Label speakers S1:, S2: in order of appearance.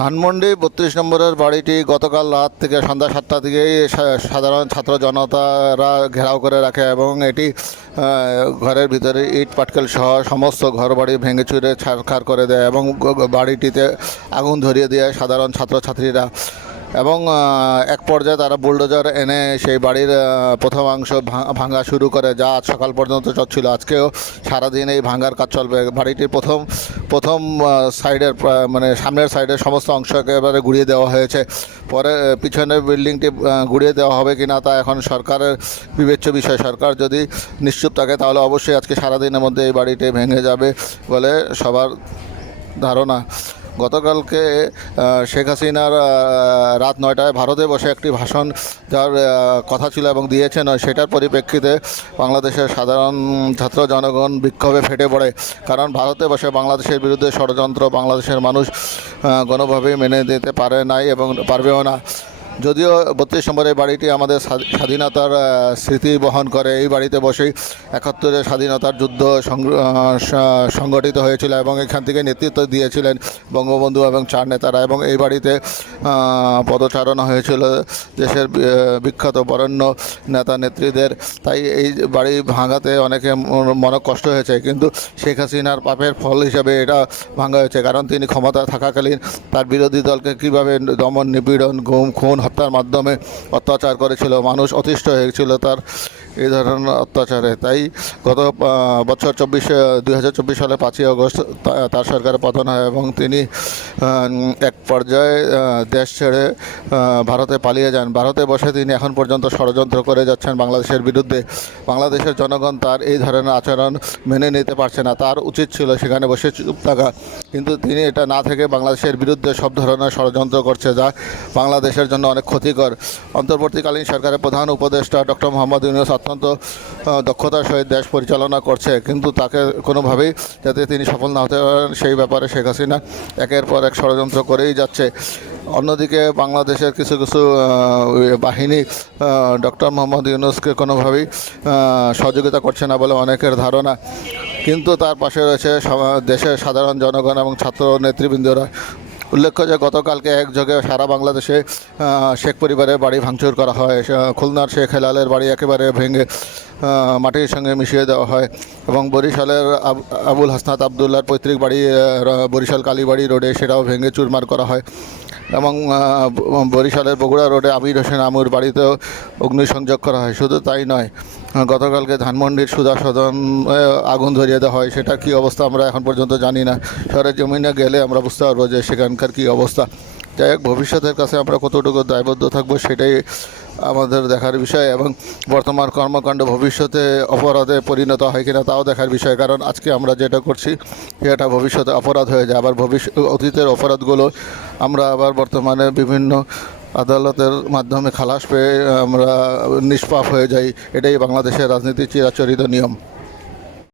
S1: ধানমন্ডি বত্রিশ নম্বরের বাড়িটি গতকাল রাত থেকে সন্ধ্যা সাতটা থেকেই সাধারণ ছাত্র জনতারা ঘেরাও করে রাখে এবং এটি ঘরের ভিতরে ইট, পাটকেল সহ সমস্ত ঘর বাড়ি ভেঙে চুরে ছাড়খাড় করে দেয় এবং বাড়িটিতে আগুন ধরিয়ে দেয় সাধারণ ছাত্রছাত্রীরা। এবং এক পর্যায়ে তারা বুলডোজার এনে সেই বাড়ির প্রথম অংশ ভাঙা শুরু করে। যা আজ সকাল পর্যন্ত চলছিল। আজকেও সারাদিন এই ভাঙার কাজ চলবে। বাড়িটির প্রথম প্রথম সাইডের মানে সামনের সাইডের সমস্ত অংশ একেবারে গুড়িয়ে দেওয়া হয়েছে। পরে পিছনের বিল্ডিংটি গুড়িয়ে দেওয়া হবে কি না তা এখন সরকারের বিবেচ্য বিষয়। সরকার যদি নিশ্চুপ থাকে, তাহলে অবশ্যই আজকে সারাদিনের মধ্যে এই বাড়িটি ভেঙে যাবে বলে সবার ধারণা। গতকালকে শেখ হাসিনার রাত নয়টায় ভারতে বসে একটি ভাষণ যার কথা ছিল এবং দিয়েছেন। সেটার পরিপ্রেক্ষিতে বাংলাদেশের সাধারণ ছাত্র জনগণ বিক্ষোভে ফেটে পড়ে। কারণ ভারতে বসে বাংলাদেশের বিরুদ্ধে ষড়যন্ত্র বাংলাদেশের মানুষ কোনোভাবেই মেনে দিতে পারে নাই এবং পারবেও না। যদিও বত্রিশ নম্বরের বাড়িটি আমাদের স্বাধী- স্বাধীনতার স্মৃতি বহন করে। এই বাড়িতে বসেই একাত্তরের স্বাধীনতার যুদ্ধ সংগঠিত হয়েছিল এবং এখান থেকে নেতৃত্ব দিয়েছিলেন বঙ্গবন্ধু এবং চার নেতারা এবং এই বাড়িতে পদচারণা হয়েছিল দেশের বিখ্যাত বরেণ্য নেতা নেত্রীদের। তাই এই বাড়ি ভাঙাতে অনেকে মন- কষ্ট হয়েছে, কিন্তু শেখ হাসিনার পাপের ফল হিসাবে এটা ভাঙা হয়েছে। কারণ তিনি ক্ষমতায় থাকাকালীন তার বিরোধী দলকে কীভাবে দমন, নিপীড়ন, গুম, খুন হত্যার মাধ্যমে অত্যাচার করেছিল। মানুষ অতিষ্ঠ হয়েছিল তার এই ধরনের অত্যাচারে তাই গত বছর চব্বিশে দুই হাজার চব্বিশ সালে পাঁচই আগস্ট তার সরকার পতন হয় এবং তিনি এক পর্যায়ে দেশ ছেড়ে ভারতে পালিয়ে যান। ভারতে বসে তিনি এখন পর্যন্ত ষড়যন্ত্র করে যাচ্ছেন বাংলাদেশের বিরুদ্ধে। বাংলাদেশের জনগণ তার এই ধরনের আচরণ মেনে নিতে পারছে না। তার উচিত ছিল সেখানে বসে চুপ থাকা। কিন্তু তিনি এটা না থেকে বাংলাদেশের বিরুদ্ধে সব ধরনের ষড়যন্ত্র করছে যা বাংলাদেশের জন্য অনেক ক্ষতিকর। অন্তর্বর্তীকালীন সরকারের প্রধান উপদেষ্টা ডক্টর মোহাম্মদ ইউনুস অত্যন্ত দক্ষতার সহিত দেশ পরিচালনা করছে, কিন্তু তাকে কোনোভাবেই যাতে তিনি সফল না হতে পারেন সেই ব্যাপারে শেখ হাসিনা একের পর এক ষড়যন্ত্র করেই যাচ্ছে। অন্যদিকে বাংলাদেশের কিছু কিছু বাহিনী ডক্টর মোহাম্মদ ইউনুসকে কোনোভাবেই সহযোগিতা করছে না বলে অনেকের ধারণা। কিন্তু তার পাশে রয়েছে দেশের সাধারণ জনগণ এবং ছাত্র নেতৃবৃন্দরা। উল্লেখ্য যে গতকালকে একযোগে সারা বাংলাদেশে শেখ পরিবারের বাড়ি ভাঙচুর করা হয়। খুলনার শেখ হেলালের বাড়ি একেবারে ভেঙে মাটির সঙ্গে মিশিয়ে দেওয়া হয় এবং বরিশালের আবুল হাসনাত আবদুল্লার পৈতৃক বাড়ি বরিশাল কালীবাড়ি রোডে সেটাও ভেঙে চুরমার করা হয় এবং বরিশালের বগুড়া রোডে আমির হোসেন আমুর বাড়িতেও অগ্নিসংযোগ করা হয়। শুধু তাই নয় গতকালকে ধানমন্ডির সুধা সদন আগুন ধরিয়ে দেওয়া হয়। সেটা কী অবস্থা আমরা এখন পর্যন্ত জানি না। শহরের জমিনে গেলে আমরা বুঝতে পারব যে সেখানকার কী অবস্থা। যাই হোক, ভবিষ্যতের কাছে আমরা কতটুকু দায়বদ্ধ থাকব সেটাই আমাদের দেখার বিষয় এবং বর্তমান কর্মকাণ্ড ভবিষ্যতে অপরাধে পরিণত হয় কিনা তাও দেখার বিষয়। কারণ আজকে আমরা যেটা করছি, সেটা ভবিষ্যতে অপরাধ হয়ে যায়। আবার ভবিষ্যৎ অতীতের অপরাধগুলো আমরা আবার বর্তমানে বিভিন্ন আদালতের মাধ্যমে খালাস পেয়ে আমরা নিষ্পাপ হয়ে যাই। এটাই বাংলাদেশের রাজনীতির চিরাচরিত নিয়ম।